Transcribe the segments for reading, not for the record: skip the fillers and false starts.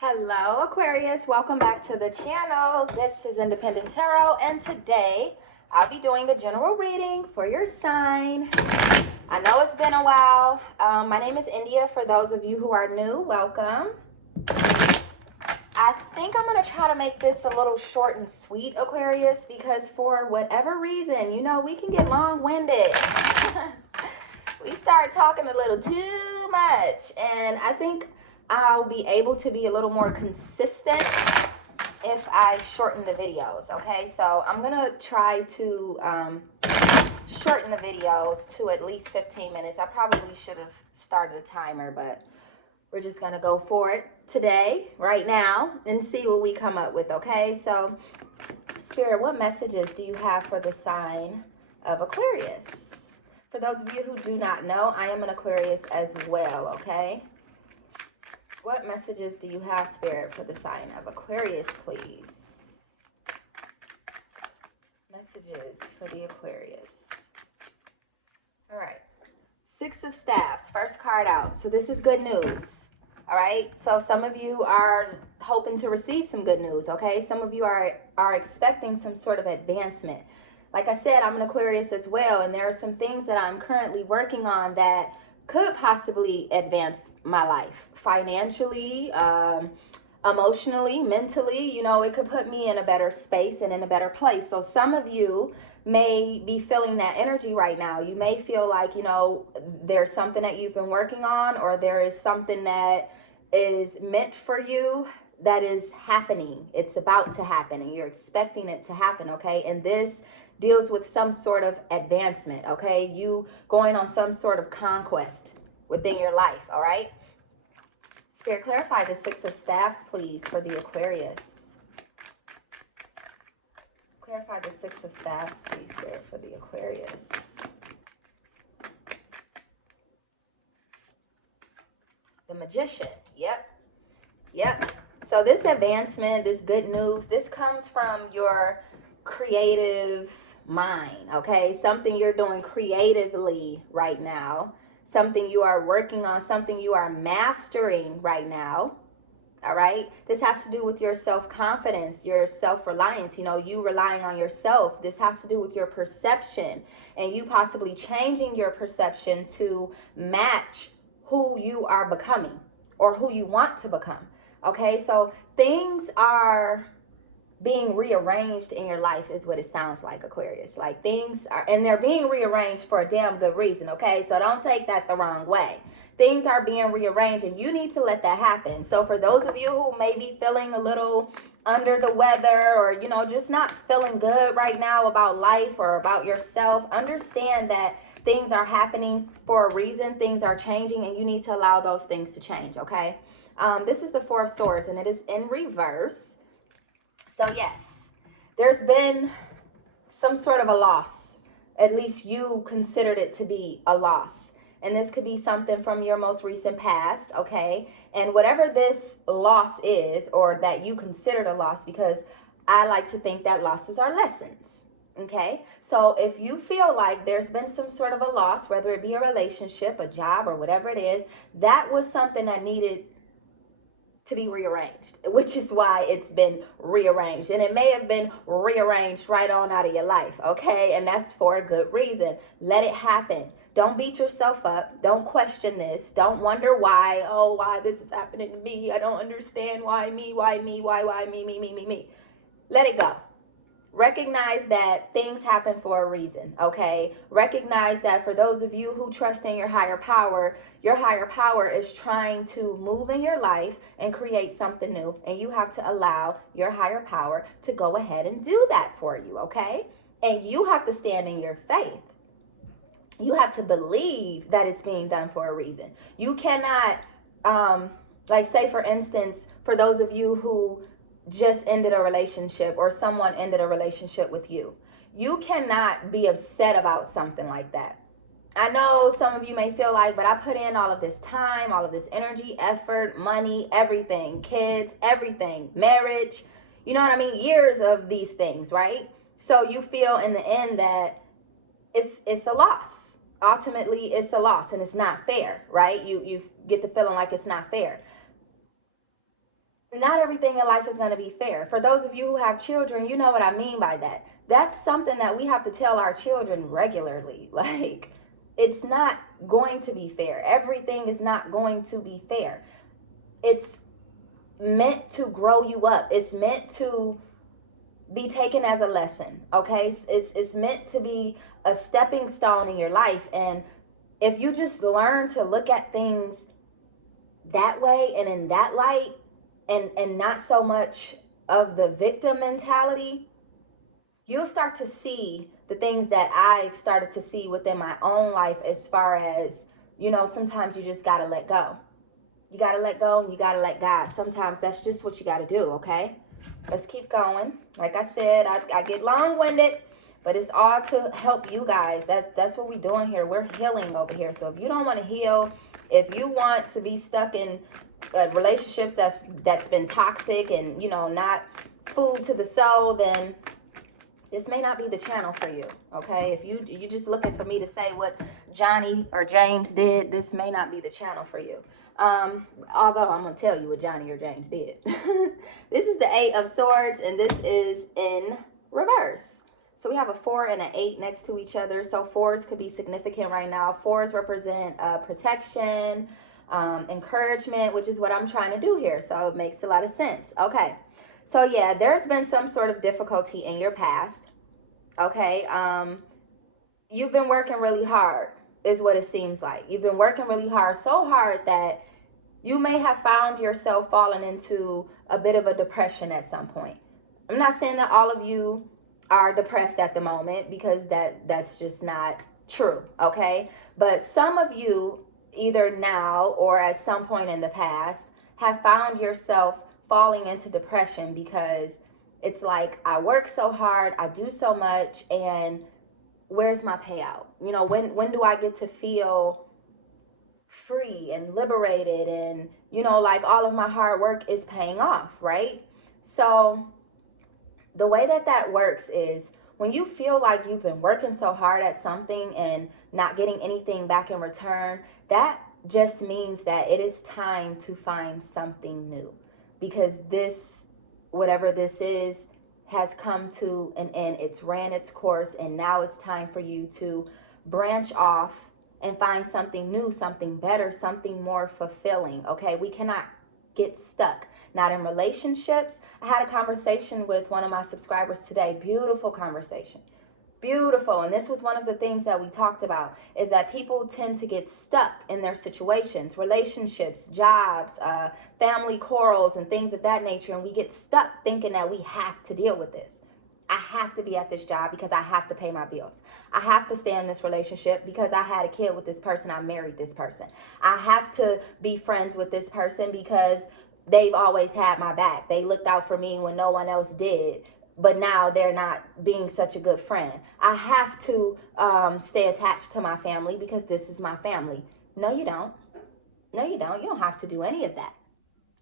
Hello Aquarius, welcome back to the channel. This is Independent Tarot, and today I'll be doing a general reading for your sign. I know it's been a while. My name is India. For those of you who are new, welcome. I think I'm going to try to make this a little short and sweet, Aquarius, because for whatever reason, you know, we can get long-winded. We start talking a little too much, and I think I'll be able to be a little more consistent if I shorten the videos, okay? So I'm gonna try to shorten the videos to at least 15 minutes. I probably should have started a timer, but we're just gonna go for it today, right now, and see what we come up with, okay? So, Spirit, what messages do you have for the sign of Aquarius? For those of you who do not know, I am an Aquarius as well, okay? What messages do you have, Spirit, for the sign of Aquarius, please? Messages for the Aquarius. All right. Six of Staffs, first card out. So this is good news. All right. So some of you are hoping to receive some good news, okay? Some of you are expecting some sort of advancement. Like I said, I'm an Aquarius as well, and there are some things that I'm currently working on that could possibly advance my life financially, emotionally, mentally. You know, it could put me in a better space and in a better place. So some of you may be feeling that energy right now. You may feel like, you know, there's something that you've been working on, or there is something that is meant for you that is happening. It's about to happen, and you're expecting it to happen, okay? And this deals with some sort of advancement, okay? You going on some sort of conquest within your life, all right? Spirit, clarify the Six of Staffs, please, for the Aquarius. Clarify the Six of Staffs, please, Spirit, for the Aquarius. The Magician, yep. So this advancement, this good news, this comes from your creative mind, okay? Something you're doing creatively right now, something you are working on, something you are mastering right now, all right? This has to do with your self-confidence, your self-reliance, you know, you relying on yourself. This has to do with your perception, and you possibly changing your perception to match who you are becoming or who you want to become, okay? So things are being rearranged in your life is what it sounds like, Aquarius. Like things are, and they're being rearranged for a damn good reason, okay? So don't take that the wrong way. Things are being rearranged, and you need to let that happen. So for those of you who may be feeling a little under the weather, or, you know, just not feeling good right now about life or about yourself, understand that things are happening for a reason. Things are changing, and you need to allow those things to change, okay? This is the Four of Swords, and it is in reverse. So yes, there's been some sort of a loss. At least you considered it to be a loss. And this could be something from your most recent past, okay? And whatever this loss is, or that you considered a loss, because I like to think that losses are lessons, okay? So if you feel like there's been some sort of a loss, whether it be a relationship, a job, or whatever it is, that was something that needed to be rearranged, which is why it's been rearranged. And it may have been rearranged right on out of your life, okay? And that's for a good reason. Let it happen. Don't beat yourself up. Don't question this. Don't wonder why. Oh, why this is happening to me. I don't understand. Why me? Why me? Why me? Let it go. Recognize that things happen for a reason, okay? Recognize that for those of you who trust in your higher power is trying to move in your life and create something new. And you have to allow your higher power to go ahead and do that for you, okay? And you have to stand in your faith. You have to believe that it's being done for a reason. You cannot, like say for instance, for those of you who just ended a relationship, or someone ended a relationship with you, you cannot be upset about something like that. I know some of you may feel like, but I put in all of this time, all of this energy, effort, money, everything, kids, everything, marriage, you know what I mean? Years of these things, right? So you feel in the end that it's a loss. Ultimately, it's a loss, and it's not fair, right? You get the feeling like it's not fair. not everything in life is going to be fair. For those of you who have children, you know what I mean by that. That's something that we have to tell our children regularly. Like, it's not going to be fair. Everything is not going to be fair. It's meant to grow you up. It's meant to be taken as a lesson, okay? It's meant to be a stepping stone in your life. And if you just learn to look at things that way and in that light, and not so much of the victim mentality, you'll start to see the things that I've started to see within my own life, as far as, you know, sometimes you just got to let go. You got to let go and you got to let God. Sometimes that's just what you got to do, okay? Let's keep going. Like I said, I get long-winded, but it's all to help you guys. That's what we're doing here. We're healing over here. So if you don't want to heal, if you want to be stuck in relationships that's been toxic and, you know, not food to the soul, then this may not be the channel for you, okay? If you're just looking for me to say what Johnny or James did, this may not be the channel for you. Although I'm going to tell you what Johnny or James did. This is the 8 of Swords, and this is in reverse. So we have a 4 and an 8 next to each other. So 4s could be significant right now. 4s represent protection, encouragement, which is what I'm trying to do here. So it makes a lot of sense. Okay. So yeah, there's been some sort of difficulty in your past. Okay. You've been working really hard, is what it seems like. You've been working really hard, so hard that you may have found yourself falling into a bit of a depression at some point. I'm not saying that all of you are depressed at the moment, because that's just not true, okay? But some of you, either now or at some point in the past, have found yourself falling into depression because it's like, I work so hard, I do so much, and where's my payout? You know, when do I get to feel free and liberated, and, you know, like all of my hard work is paying off, right? So the way that works is, when you feel like you've been working so hard at something and not getting anything back in return, that just means that it is time to find something new, because this, whatever this is, has come to an end. It's ran its course, and now it's time for you to branch off and find something new, something better, something more fulfilling, okay? We cannot get stuck, not in relationships. I had a conversation with one of my subscribers today, beautiful conversation, beautiful. And this was one of the things that we talked about, is that people tend to get stuck in their situations, relationships, jobs, family quarrels, and things of that nature. And we get stuck thinking that we have to deal with this. I have to be at this job because I have to pay my bills. I have to stay in this relationship because I had a kid with this person. I married this person. I have to be friends with this person because they've always had my back. They looked out for me when no one else did, but now they're not being such a good friend. I have to stay attached to my family because this is my family. No, you don't. No, you don't. You don't have to do any of that.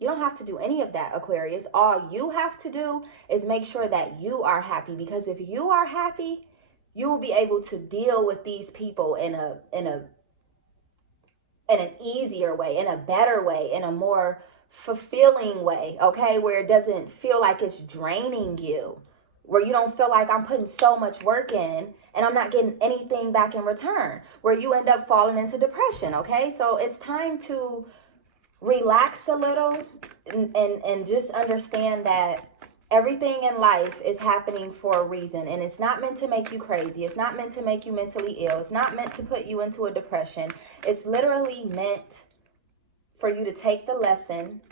You don't have to do any of that, Aquarius. All you have to do is make sure that you are happy, because if you are happy, you will be able to deal with these people in an easier way, in a better way, in a more fulfilling way, okay? Where it doesn't feel like it's draining you, where you don't feel like, I'm putting so much work in and I'm not getting anything back in return, where you end up falling into depression, okay? So it's time to relax a little and just understand that everything in life is happening for a reason, and it's not meant to make you crazy. It's not meant to make you mentally ill. It's not meant to put you into a depression. It's literally meant for you to take the lesson,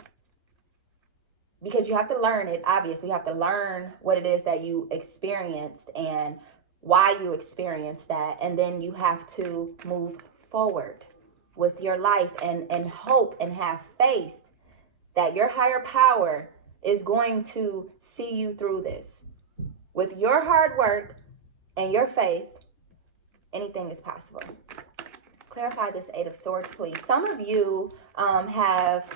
because you have to learn it. Obviously, you have to learn what it is that you experienced and why you experienced that, and then you have to move forward with your life and hope and have faith that your higher power is going to see you through this. With your hard work and your faith, anything is possible. Clarify this 8 of Swords, please. Some of you have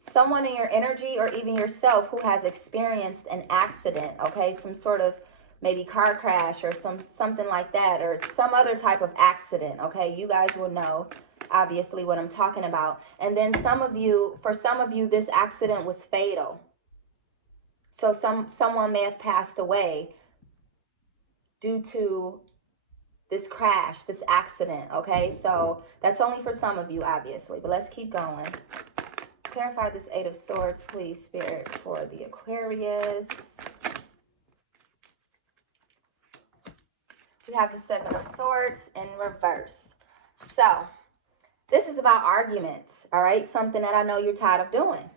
someone in your energy, or even yourself, who has experienced an accident, okay? Some sort of maybe car crash or something like that, or some other type of accident, okay? You guys will know obviously what I'm talking about. And then for some of you, this accident was fatal. So someone may have passed away due to this crash, this accident, okay? So that's only for some of you, obviously, but let's keep going. Clarify this Eight of Swords, please, Spirit, for the Aquarius. We have the Seven of Swords in reverse. So this is about arguments, all right? Something that I know you're tired of doing.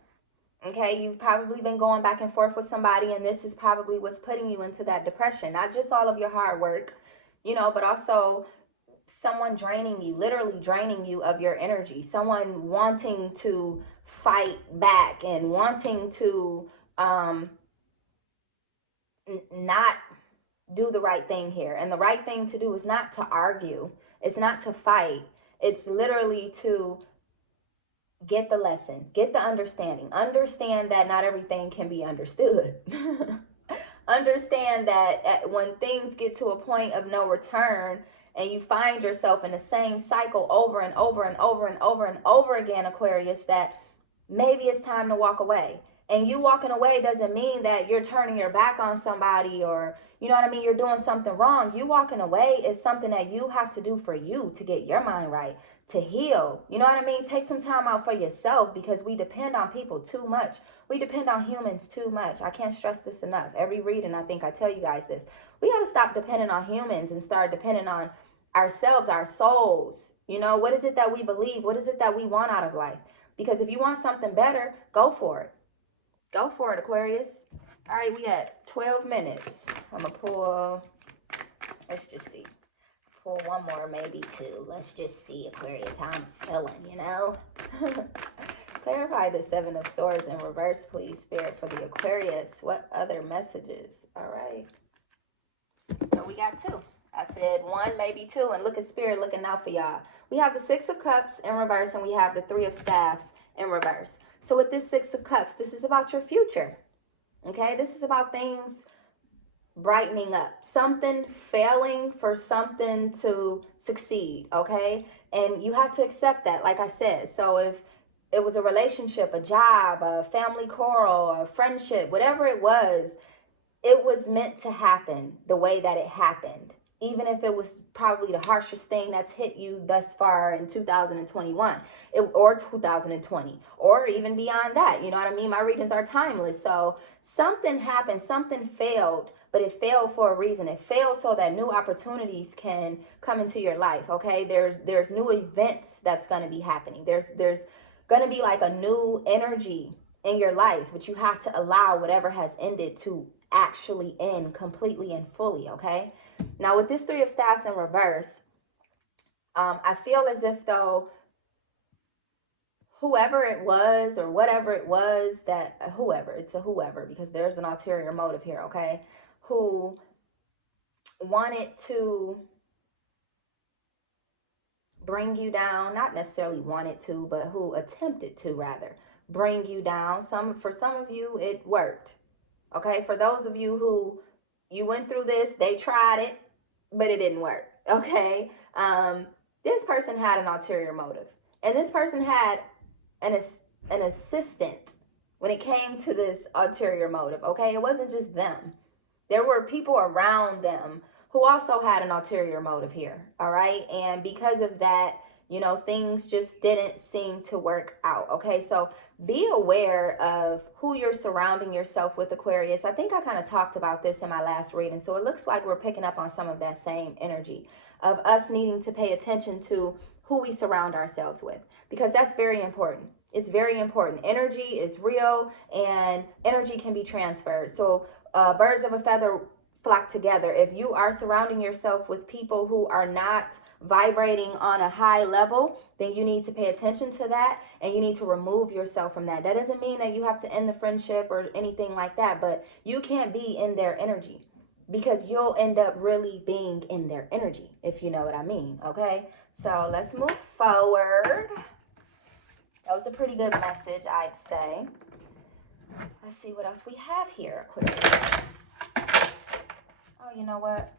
Okay, you've probably been going back and forth with somebody, and this is probably what's putting you into that depression. Not just all of your hard work, you know, but also someone draining you, literally draining you of your energy. Someone wanting to fight back and wanting to not do the right thing here. And the right thing to do is not to argue. It's not to fight. It's literally to get the lesson, get the understanding, understand that not everything can be understood. Understand that when things get to a point of no return and you find yourself in the same cycle over and over and over and over and over again, Aquarius, that maybe it's time to walk away. And you walking away doesn't mean that you're turning your back on somebody, or, you know what I mean, you're doing something wrong. You walking away is something that you have to do for you to get your mind right, to heal. You know what I mean? Take some time out for yourself, because we depend on people too much. We depend on humans too much. I can't stress this enough. Every reading, I think I tell you guys this. We got to stop depending on humans and start depending on ourselves, our souls. You know, what is it that we believe? What is it that we want out of life? Because if you want something better, go for it. Go for it, Aquarius. All right, we at 12 minutes. I'm going to pull, let's just see. Pull one more, maybe two. Let's just see, Aquarius, how I'm feeling, you know? Clarify the Seven of Swords in reverse, please, Spirit, for the Aquarius. What other messages? All right. So we got two. I said one, maybe two, and look at Spirit looking out for y'all. We have the Six of Cups in reverse, and we have the Three of Staffs in reverse. So with this Six of Cups, this is about your future, okay? This is about things brightening up, something failing for something to succeed, okay? And you have to accept that, like I said. So if it was a relationship, a job, a family quarrel, a friendship, whatever it was meant to happen the way that it happened. Even if it was probably the harshest thing that's hit you thus far in 2021 or 2020 or even beyond that. You know what I mean? My readings are timeless. So something happened, something failed, but it failed for a reason. It failed so that new opportunities can come into your life, okay? There's new events that's going to be happening. There's going to be like a new energy in your life, but you have to allow whatever has ended to actually end completely and fully, okay? Now with this Three of Staffs in reverse, I feel as if though whoever it was or whatever it was that, it's a whoever, because there's an ulterior motive here, okay? Who wanted to bring you down, not necessarily wanted to, but who attempted to rather bring you down. For some of you, it worked. Okay, for those of you who you went through this, they tried it, but it didn't work. Okay, this person had an ulterior motive, and this person had an assistant when it came to this ulterior motive. Okay, it wasn't just them. There were people around them who also had an ulterior motive here. All right, and because of that, you know, things just didn't seem to work out. Okay, so be aware of who you're surrounding yourself with, Aquarius. I think I kind of talked about this in my last reading. So it looks like we're picking up on some of that same energy of us needing to pay attention to who we surround ourselves with, because that's very important. It's very important. Energy is real, and energy can be transferred. So birds of a feather flock together. If you are surrounding yourself with people who are not vibrating on a high level, then you need to pay attention to that, and you need to remove yourself from that. That doesn't mean that you have to end the friendship or anything like that, but you can't be in their energy, because you'll end up really being in their energy, if you know what I mean. Okay, so let's move forward. That was a pretty good message, I'd say. Let's see what else we have here, Aquarius. Oh, you know what?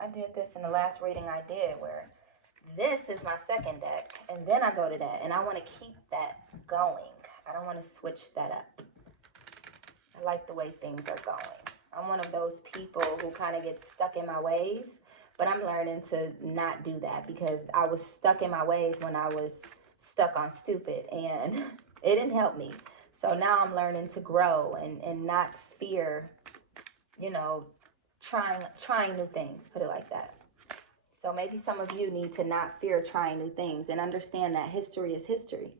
I did this in the last reading I did, where this is my second deck, and then I go to that, and I want to keep that going. I don't want to switch that up. I like the way things are going. I'm one of those people who kind of gets stuck in my ways, but I'm learning to not do that because I was stuck in my ways when I was stuck on stupid, and it didn't help me. So now I'm learning to grow and not fear, you know, trying new things, put it like that. So maybe some of you need to not fear trying new things and understand that history is history.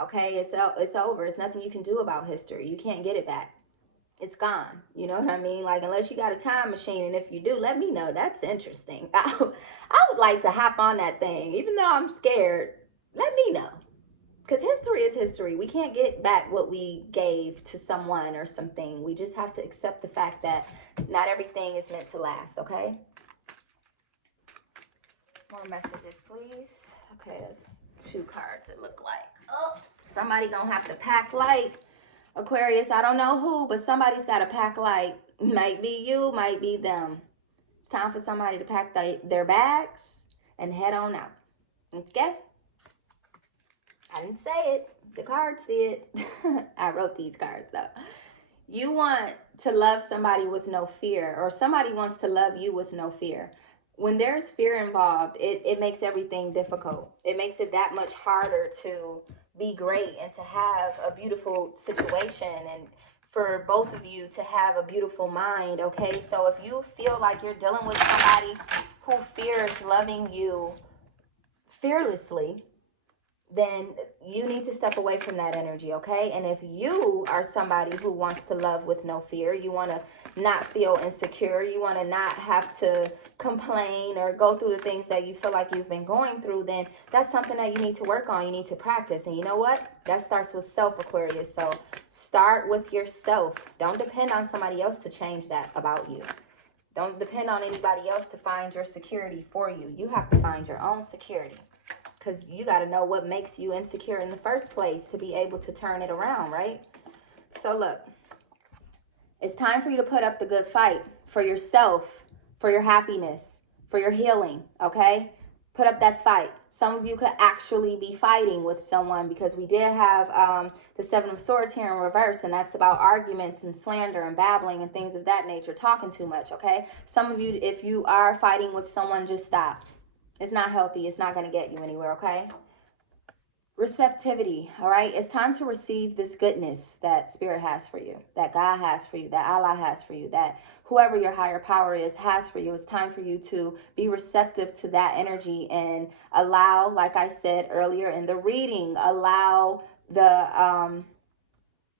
Okay, it's over. It's nothing you can do about history. You can't get it back. It's gone. You know what I mean? Like, unless you got a time machine, and if you do, let me know. That's interesting. I would like to hop on that thing, even though I'm scared. Let me know. Because history is history. We can't get back what we gave to someone or something. We just have to accept the fact that not everything is meant to last, okay? More messages, please. Okay, that's 2 cards, it look like. Oh, somebody gonna have to pack light. Aquarius, I don't know who, but somebody's got to pack light. Might be you, might be them. It's time for somebody to pack their bags and head on out. Okay? I didn't say it. The cards did. I wrote these cards, though. You want to love somebody with no fear, or somebody wants to love you with no fear. When there's fear involved, it makes everything difficult. It makes it that much harder to be great and to have a beautiful situation and for both of you to have a beautiful mind, okay? So if you feel like you're dealing with somebody who fears loving you fearlessly, then you need to step away from that energy, okay? And if you are somebody who wants to love with no fear, you want to not feel insecure, you want to not have to complain or go through the things that you feel like you've been going through, then that's something that you need to work on. You need to practice. And you know what? That starts with self, Aquarius. So start with yourself. Don't depend on somebody else to change that about you. Don't depend on anybody else to find your security for you. You have to find your own security. Because you got to know what makes you insecure in the first place to be able to turn it around, right? So look, it's time for you to put up the good fight for yourself, for your happiness, for your healing, okay? Put up that fight. Some of you could actually be fighting with someone because we did have the 7 of Swords here in reverse, and that's about arguments and slander and babbling and things of that nature, talking too much, okay? Some of you, if you are fighting with someone, just stop. It's not healthy. It's not going to get you anywhere, okay? Receptivity, all right? It's time to receive this goodness that Spirit has for you, that God has for you, that Allah has for you, that whoever your higher power is has for you. It's time for you to be receptive to that energy and allow, like I said earlier in the reading, allow the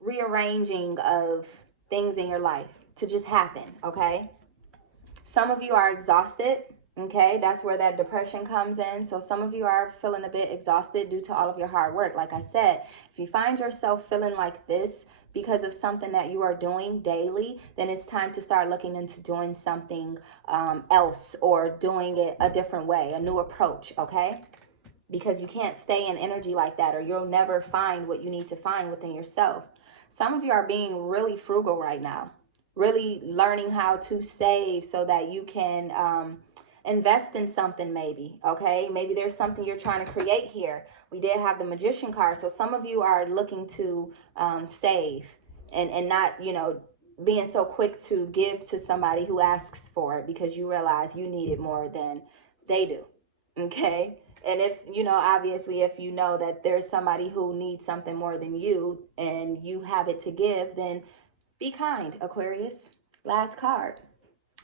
rearranging of things in your life to just happen, okay? Some of you are exhausted. Okay, that's where that depression comes in. So some of you are feeling a bit exhausted due to all of your hard work. Like I said, if you find yourself feeling like this because of something that you are doing daily, then it's time to start looking into doing something else or doing it a different way, a new approach, okay? Because you can't stay in energy like that or you'll never find what you need to find within yourself. Some of you are being really frugal right now, really learning how to save so that you can invest in something maybe, okay? Maybe there's something you're trying to create here. We did have the Magician card. So some of you are looking to save and not, you know, being so quick to give to somebody who asks for it because you realize you need it more than they do, okay? And if, you know, obviously if you know that there's somebody who needs something more than you and you have it to give, then be kind, Aquarius. Last card,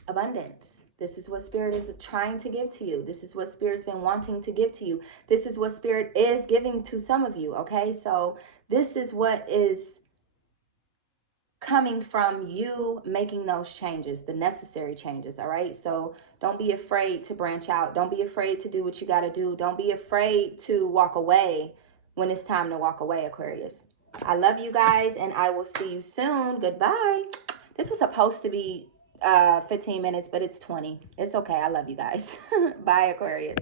abundance. This is what Spirit is trying to give to you. This is what Spirit's been wanting to give to you. This is what Spirit is giving to some of you, okay? So this is what is coming from you making those changes, the necessary changes, all right? So don't be afraid to branch out. Don't be afraid to do what you got to do. Don't be afraid to walk away when it's time to walk away, Aquarius. I love you guys, and I will see you soon. Goodbye. This was supposed to be 15 minutes, but it's 20. It's okay. I love you guys. Bye, Aquarius.